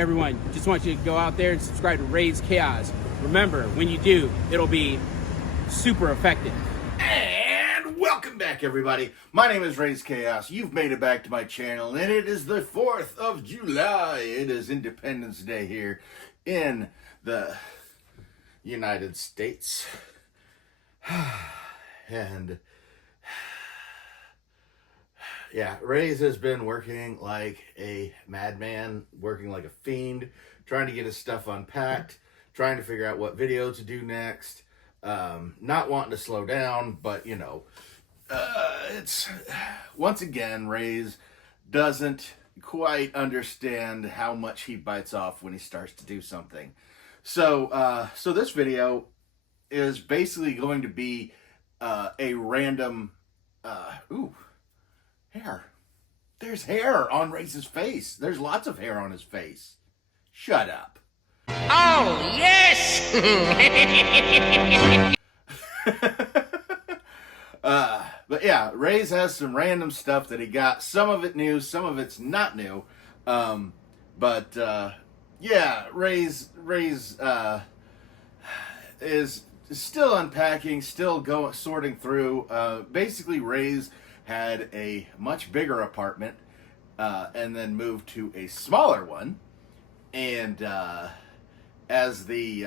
everyone, just want you to go out there and subscribe to Raze Chaos. Remember, when you do, it'll be super effective. And welcome back, everybody. My name is Raze Chaos. You've made it back to my channel, and it is the 4th of July. It is Independence Day here in the United States. And yeah, Raze has been working like a madman, working like a fiend, trying to get his stuff unpacked, trying to figure out what video to do next, not wanting to slow down, but you know, it's, once again, Raze doesn't quite understand how much he bites off when he starts to do something. So this video is basically going to be a random, hair. There's hair on Raze's face. There's lots of hair on his face. Shut up. Oh, yes! But yeah, Raze has some random stuff that he got. Some of it new, some of it's not new. Yeah, Raze is still unpacking, still sorting through. Basically, Raze had a much bigger apartment and then moved to a smaller one, and as the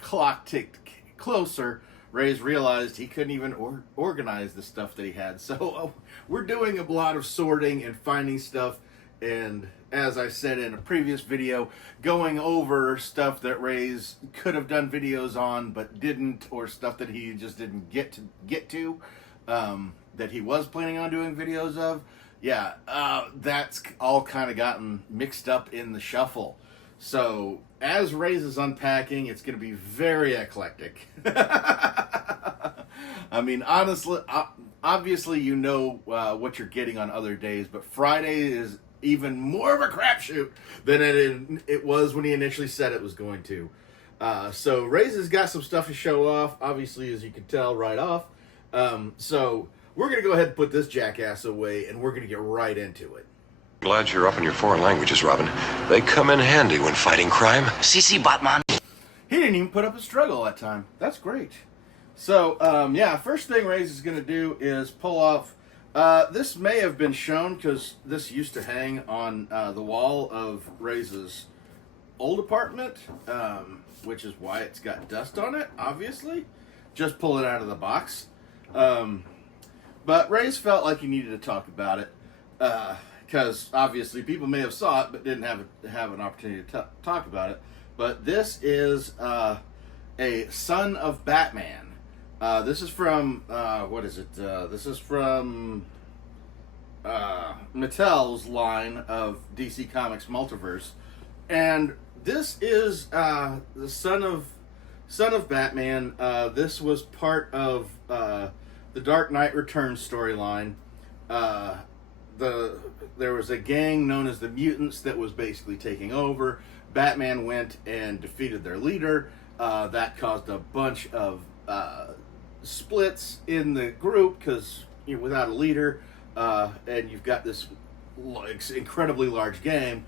clock ticked closer, Raze realized he couldn't even organize the stuff that he had. So we're doing a lot of sorting and finding stuff, and as I said in a previous video, going over stuff that Raze could have done videos on but didn't, or stuff that he just didn't get to that he was planning on doing videos of. Yeah, that's all kind of gotten mixed up in the shuffle. So as Raze is unpacking, it's going to be very eclectic. I mean, honestly, obviously you know what you're getting on other days, but Friday is even more of a crapshoot than it was when he initially said it was going to. So Raze has got some stuff to show off, obviously, as you can tell right off. So we're going to go ahead and put this jackass away, and we're going to get right into it. Glad you're up in your foreign languages, Robin. They come in handy when fighting crime. CC Batman. He didn't even put up a struggle that time. That's great. So, yeah, first thing Raze is going to do is pull off. This may have been shown because this used to hang on the wall of Raze's old apartment, which is why it's got dust on it, obviously. Just pull it out of the box. But Raze felt like he needed to talk about it because obviously people may have saw it but didn't have an opportunity to talk about it. But this is a Son of Batman. This is from, what is it? This is from Mattel's line of DC Comics Multiverse. And this is the Son of Batman. This was part of the Dark Knight Returns storyline. There was a gang known as the Mutants that was basically taking over. Batman went and defeated their leader. That caused a bunch of splits in the group because without a leader, and you've got this incredibly large gang,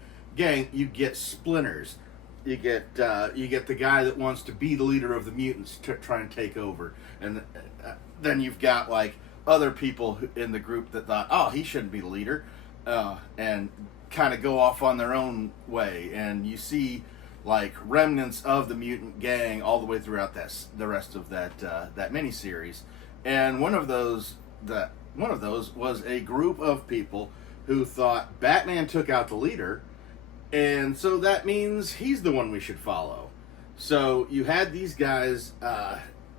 you get splinters. You get the guy that wants to be the leader of the mutants to try and take over, and then you've got like other people in the group that thought, oh, he shouldn't be the leader, and kind of go off on their own way, and you see like remnants of the mutant gang all the way throughout the rest of that miniseries. And one of those was a group of people who thought Batman took out the leader, and so that means he's the one we should follow. So you had these guys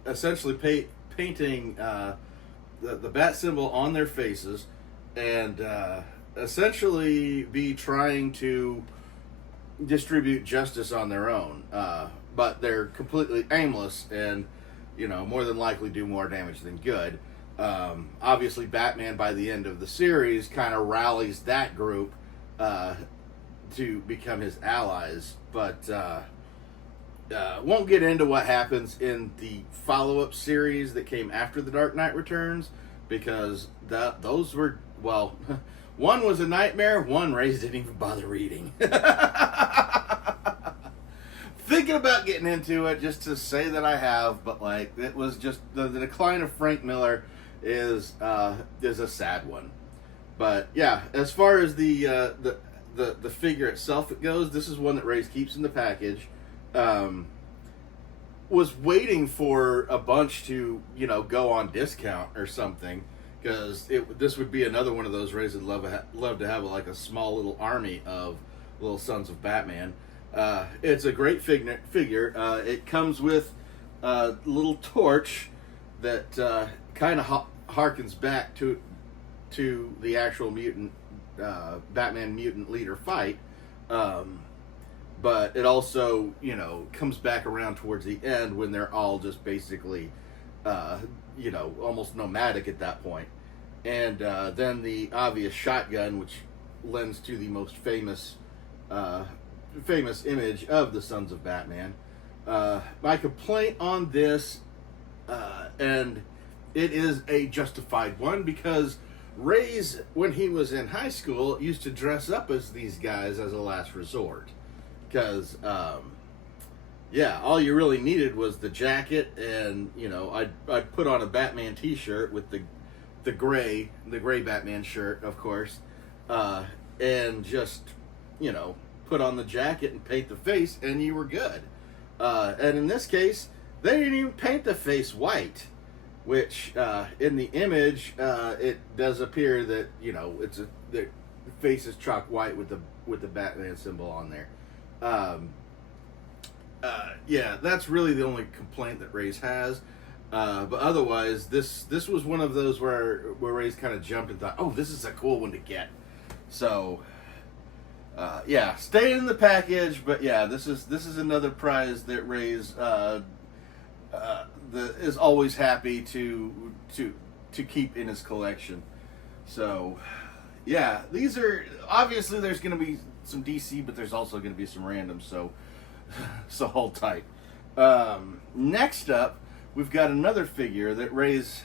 essentially painting the bat symbol on their faces, and essentially be trying to distribute justice on their own, but they're completely aimless and, more than likely do more damage than good. Obviously, Batman, by the end of the series, kind of rallies that group to become his allies, but won't get into what happens in the follow-up series that came after The Dark Knight Returns, because those were, well, One was a nightmare. One Raze didn't even bother reading. Thinking about getting into it just to say that I have, but like it was just the decline of Frank Miller is a sad one. But yeah, as far as the figure itself it goes, this is one that Raze keeps in the package. Was waiting for a bunch to go on discount or something, because this would be another one of those Raze would love to have like a small little army of little Sons of Batman. It's a great figure. It comes with a little torch that kind of harkens back to the actual mutant Batman mutant leader fight. But it also, comes back around towards the end when they're all just basically, almost nomadic at that point. And then the obvious shotgun, which lends to the most famous image of the Sons of Batman. My complaint on this, and it is a justified one, because Raze, when he was in high school, used to dress up as these guys as a last resort. Because, all you really needed was the jacket, and I'd put on a Batman T-shirt with the gray Batman shirt, of course, and just put on the jacket and paint the face, and you were good. And in this case, they didn't even paint the face white, which in the image it does appear that the face is chalk white with the Batman symbol on there. That's really the only complaint that Raze has. But otherwise, this was one of those where Raze kind of jumped and thought, oh, this is a cool one to get. So, staying in the package. But yeah, this is another prize that Raze is always happy to keep in his collection. So, yeah, these are obviously there's going to be some DC, but there's also going to be some random, so hold tight. Next up, we've got another figure that Raze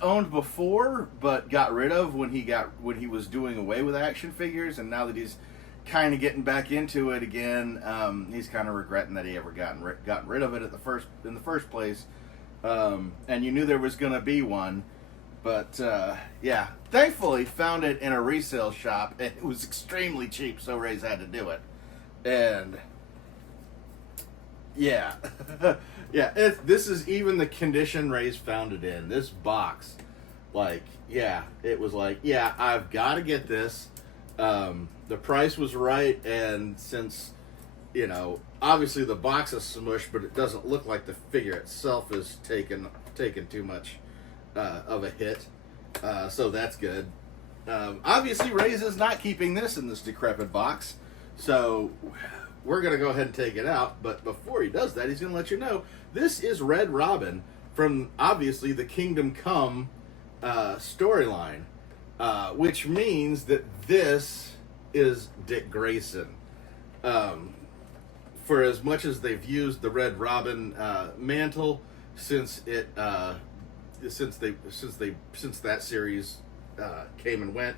owned before, but got rid of when he was doing away with action figures, and now that he's kind of getting back into it again, he's kind of regretting that he ever gotten rid of it in the first place. And you knew there was going to be one. But, thankfully found it in a resale shop, and it was extremely cheap, so Raze had to do it. And, this is even the condition Raze found it in. This box, it was I've got to get this. The price was right, and since, obviously the box is smushed, but it doesn't look like the figure itself is taken too much of a hit, so that's good. Obviously, Raze is not keeping this in this decrepit box, so we're going to go ahead and take it out. But before he does that, he's going to let you know this is Red Robin from obviously the Kingdom Come storyline, which means that this is Dick Grayson. For as much as they've used the Red Robin mantle since that series came and went,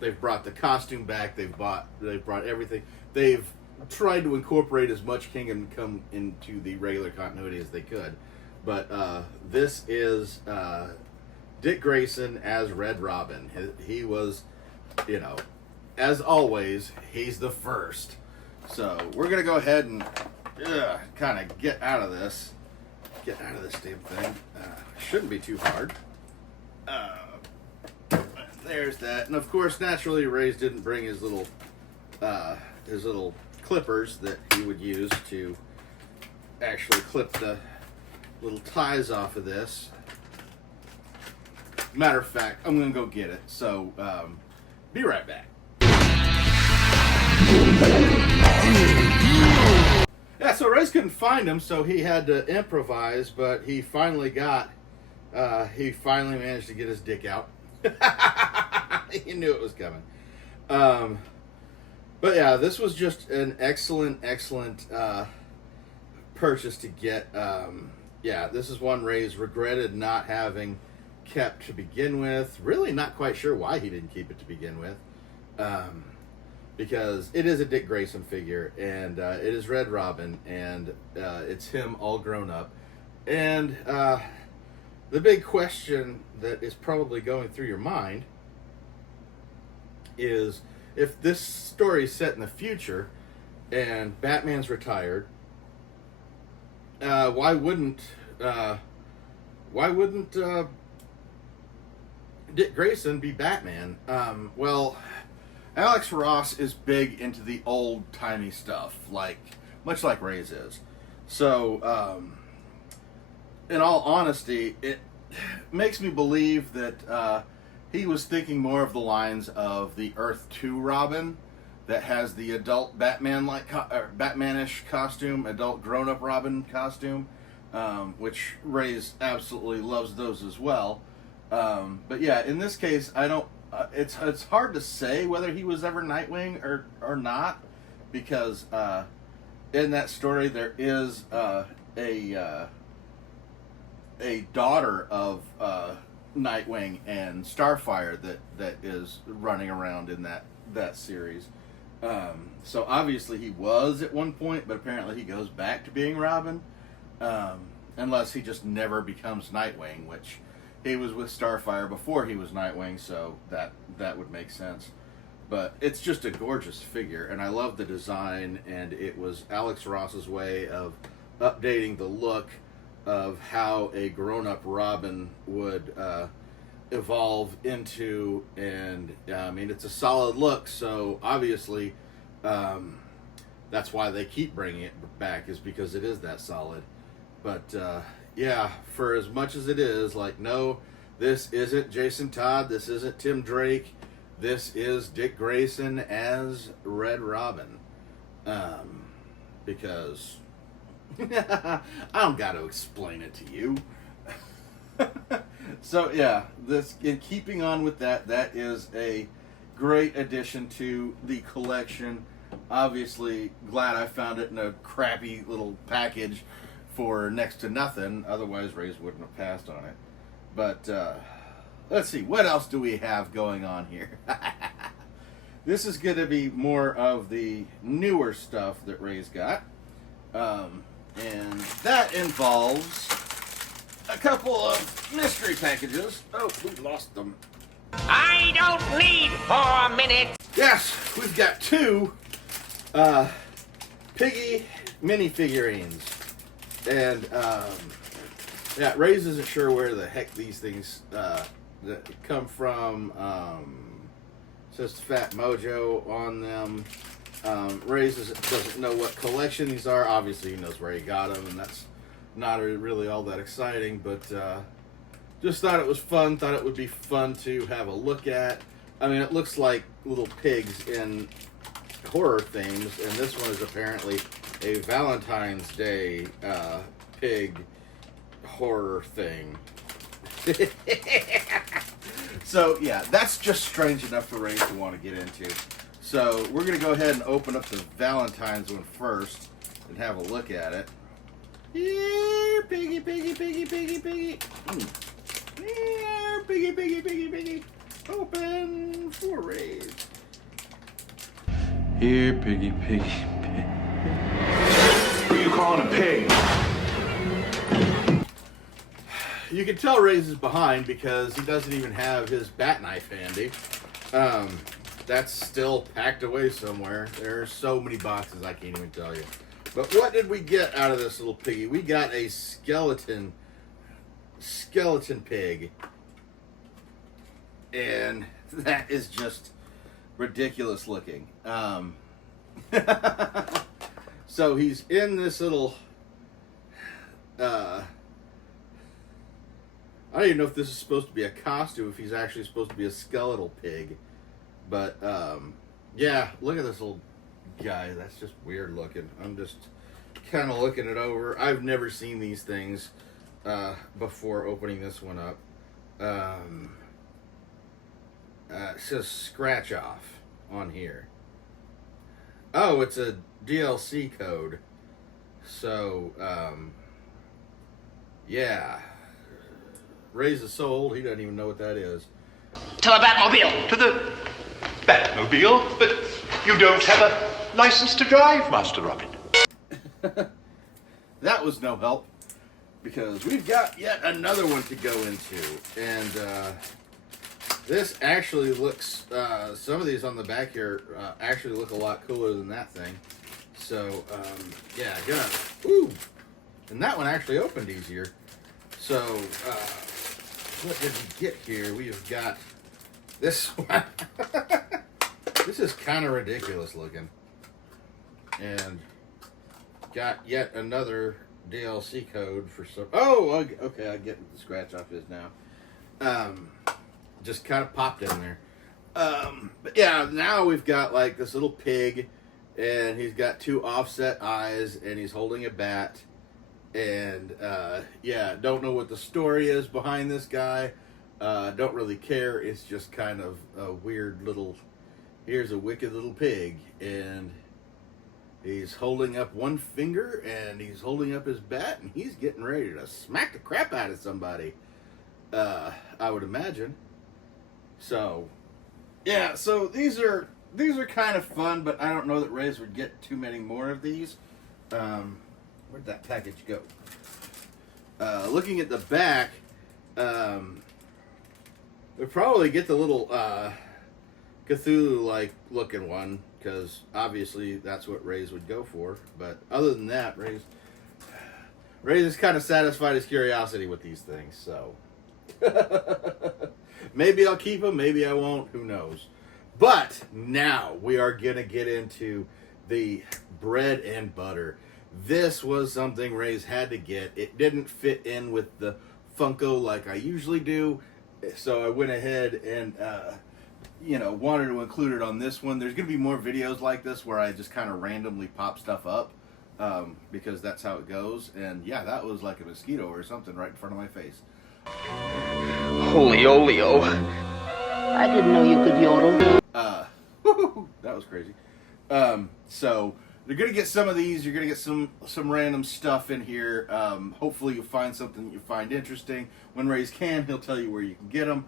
they've brought the costume back. They've brought everything. They've tried to incorporate as much Kingdom Come into the regular continuity as they could. But this is Dick Grayson as Red Robin. He was, as always, he's the first. So we're gonna go ahead and kind of get out of this. Get out of this damn thing. Shouldn't be too hard. There's that, and of course, naturally, Raze didn't bring his little clippers that he would use to actually clip the little ties off of this. Matter of fact, I'm gonna go get it. So, be right back. Yeah, so Raze couldn't find him, so he had to improvise, but he finally managed to get his dick out. He knew it was coming. But yeah, this was just an excellent purchase to get. This is one Raze regretted not having kept to begin with. Really not quite sure why he didn't keep it to begin with. Because it is a Dick Grayson figure, and it is Red Robin, and it's him all grown up. And the big question that is probably going through your mind is, if this story is set in the future and Batman's retired, why wouldn't Dick Grayson be Batman? Well, Alex Ross is big into the old-timey stuff, much like Raze is. So, in all honesty, it makes me believe that he was thinking more of the lines of the Earth 2 Robin that has the adult Batman-ish costume, adult grown-up Robin costume, which Raze absolutely loves those as well. But yeah, in this case, I don't. It's hard to say whether he was ever Nightwing or not, because in that story there is a daughter of Nightwing and Starfire that is running around in that series. So obviously he was at one point, but apparently he goes back to being Robin, unless he just never becomes Nightwing, which he was with Starfire before he was Nightwing, so that would make sense. But it's just a gorgeous figure, and I love the design, and it was Alex Ross's way of updating the look of how a grown-up Robin would evolve into, and I mean, it's a solid look, so obviously that's why they keep bringing it back, is because it is that solid. But yeah, for as much as it is, no, this isn't Jason Todd, this isn't Tim Drake, this is Dick Grayson as Red Robin. Because I don't got to explain it to you. So yeah, this, in keeping on with that is a great addition to the collection. Obviously, glad I found it in a crappy little package for next to nothing. Otherwise, Raze wouldn't have passed on it. But let's see, what else do we have going on here? This is going to be more of the newer stuff that Raze got. And that involves a couple of mystery packages. Oh, we lost them. I don't need 4 minutes. Yes, we've got two Piggy minifigurines. And yeah, Raze isn't sure where the heck these things that come from. It says Fat Mojo on them. Raze doesn't know what collection these are. Obviously, he knows where he got them, and that's not really all that exciting. But just thought it was fun. Thought it would be fun to have a look at. I mean, it looks like little pigs in horror themes, and this one is apparently a Valentine's Day pig horror thing. So yeah, that's just strange enough for Raze to want to get into. So we're going to go ahead and open up the Valentine's one first and have a look at it. Here, piggy, piggy, piggy, piggy, piggy. Here, piggy, piggy, piggy, piggy. Open for Raze. Here, piggy, piggy, pig. Who you calling a pig? You can tell Raze is behind because he doesn't even have his bat knife handy. That's still packed away somewhere. There are so many boxes I can't even tell you. But what did we get out of this little piggy? We got a skeleton pig. And that is just ridiculous looking. So he's in this little I don't even know if this is supposed to be a costume, if he's actually supposed to be a skeletal pig. But, yeah, look at this little guy. That's just weird looking. I'm just kind of looking it over. I've never seen these things before opening this one up. It says scratch off on here. Oh, it's a DLC code. So, yeah. Raze is so old he doesn't even know what that is. To the Batmobile. To the Batmobile? But you don't have a license to drive, Master Robin. That was no help, because we've got yet another one to go into, and this actually looks, some of these on the back here actually look a lot cooler than that thing. So, yeah, ooh, and that one actually opened easier. So, what did we get here? We've got this one. This is kind of ridiculous looking. And got yet another DLC code for some. Oh, okay, I get what the scratch off is now. Just kind of popped in there. But yeah, now we've got like this little pig, and he's got two offset eyes, and he's holding a bat. And yeah, don't know what the story is behind this guy. Don't really care. It's just kind of a weird little. Here's a wicked little pig, and he's holding up one finger, and he's holding up his bat, and he's getting ready to smack the crap out of somebody. I would imagine. So, yeah. So these are kind of fun, but I don't know that Raze would get too many more of these. Where'd that package go? Looking at the back, we'll probably get the little Cthulhu-like looking one, because obviously that's what Raze would go for. But other than that, Raze has kind of satisfied his curiosity with these things. So maybe I'll keep them, maybe I won't. Who knows? But now we are gonna get into the bread and butter. This was something Raze had to get. It didn't fit in with the Funko like I usually do, so I went ahead and wanted to include it on this one. There's going to be more videos like this where I just kind of randomly pop stuff up, because that's how it goes. And yeah, that was like a mosquito or something right in front of my face. Holy oleo. I didn't know you could yodel. That was crazy. So you're going to get some of these. You're going to get some random stuff in here. Hopefully you'll find something that you find interesting. When Raze can, he'll tell you where you can get them.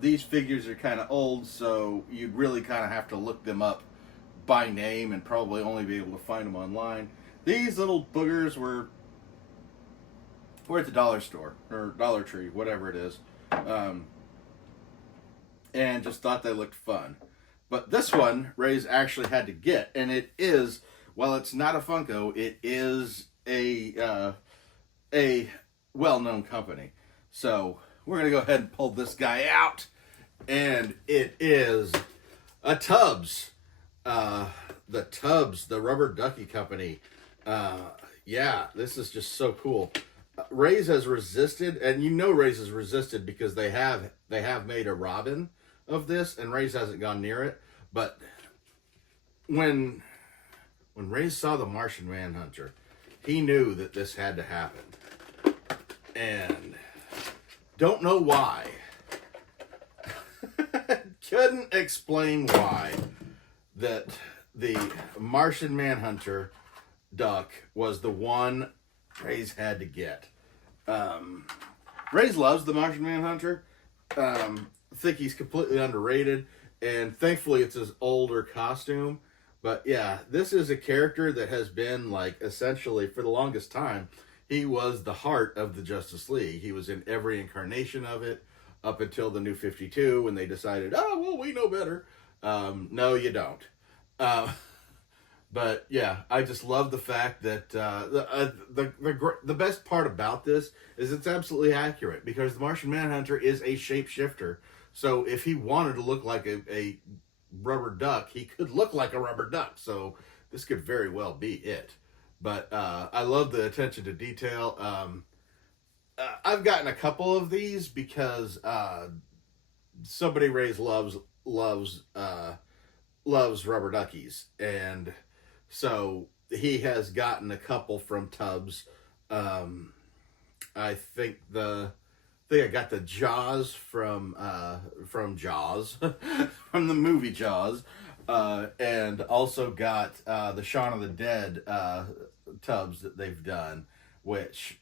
These figures are kind of old, so you'd really kind of have to look them up by name and probably only be able to find them online. These little boogers were at the dollar store or Dollar Tree, whatever it is, and just thought they looked fun. But this one, Raze actually had to get, and it is, while it's not a Funko, it is a well-known company. So we're going to go ahead and pull this guy out, and it is a Tubbs. The Tubbs, the Rubber Ducky Company. Yeah, this is just so cool. Raze has resisted, and you know Raze has resisted because they have made a Robin of this, and Raze hasn't gone near it. But when Raze saw the Martian Manhunter, he knew that this had to happen. And don't know why. Couldn't explain why that the Martian Manhunter duck was the one Raze had to get. Raze loves the Martian Manhunter. I think he's completely underrated, and thankfully it's his older costume. But yeah, this is a character that has been, like, essentially for the longest time, he was the heart of the Justice League. He was in every incarnation of it up until the New 52 when they decided, oh, well, we know better. No, you don't. But yeah, I just love the fact that the best part about this is it's absolutely accurate, because the Martian Manhunter is a shapeshifter. So if he wanted to look like a rubber duck, he could look like a rubber duck. So this could very well be it. But I love the attention to detail. I've gotten a couple of these because somebody Raze loves rubber duckies, and so he has gotten a couple from Tubbs. I think I got the Jaws from Jaws, from the movie Jaws, and also got the Shaun of the Dead Tubbs that they've done. which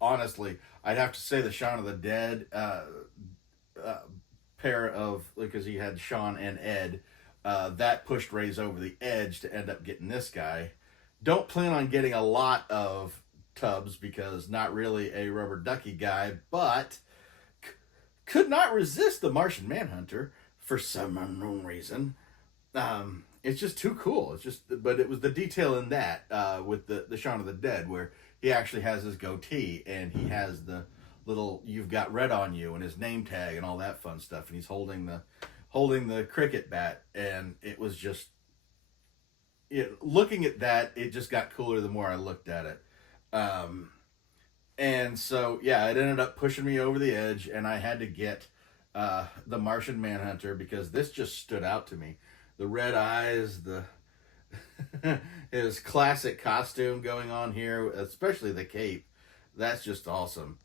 honestly, I'd have to say the Shaun of the Dead pair of, because he had Shaun and Ed, that pushed Raze over the edge to end up getting this guy. Don't plan on getting a lot of Tubbs because not really a rubber ducky guy, but could not resist the Martian Manhunter for some unknown reason. It's just too cool. It's just, but it was the detail in that with the Shaun of the Dead where he actually has his goatee and he has the little "You've got red on you" and his name tag and all that fun stuff, and he's holding the cricket bat, and it was just, looking at that, it just got cooler the more I looked at it. And so, yeah, it ended up pushing me over the edge, and I had to get the Martian Manhunter because this just stood out to me. The red eyes, his classic costume going on here, especially the cape. That's just awesome.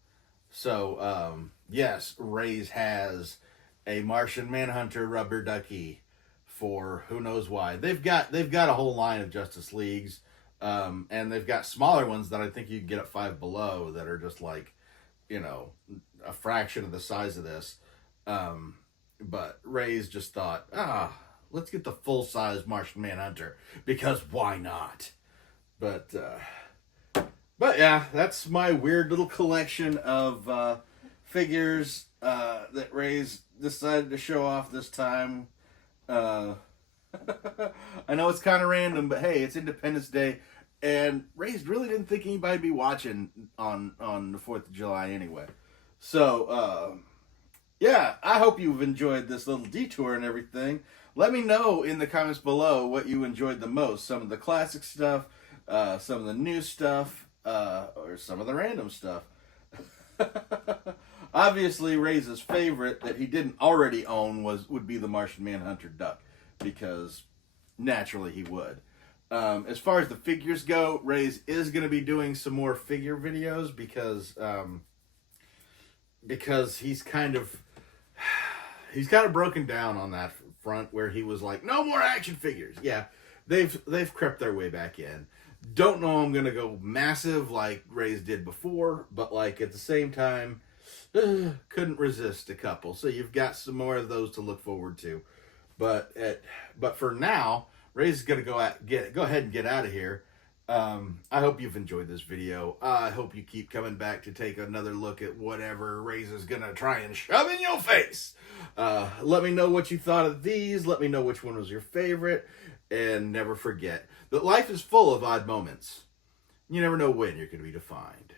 So, yes, Raze has a Martian Manhunter rubber ducky for who knows why. They've got a whole line of Justice Leagues. And they've got smaller ones that I think you can get at Five Below that are just like, a fraction of the size of this. But Raze just thought, let's get the full-size Martian Manhunter because why not? But yeah, that's my weird little collection of figures that Raze decided to show off this time. I know it's kind of random, but hey, it's Independence Day. And Raze really didn't think anybody'd be watching on the 4th of July anyway. So, yeah, I hope you've enjoyed this little detour and everything. Let me know in the comments below what you enjoyed the most. Some of the classic stuff, some of the new stuff, or some of the random stuff. Obviously, Raze's favorite that he didn't already own would be the Martian Manhunter duck, because naturally he would. As far as the figures go, Raze is going to be doing some more figure videos because he's kind of broken down on that front where he was like, no more action figures. Yeah, they've crept their way back in. Don't know I'm going to go massive like Raze did before, but like at the same time, couldn't resist a couple. So you've got some more of those to look forward to. But for now, Raze is going to go ahead and get out of here. I hope you've enjoyed this video. I hope you keep coming back to take another look at whatever Raze is going to try and shove in your face. Let me know what you thought of these. Let me know which one was your favorite. And never forget that life is full of odd moments. You never know when you're going to be defined.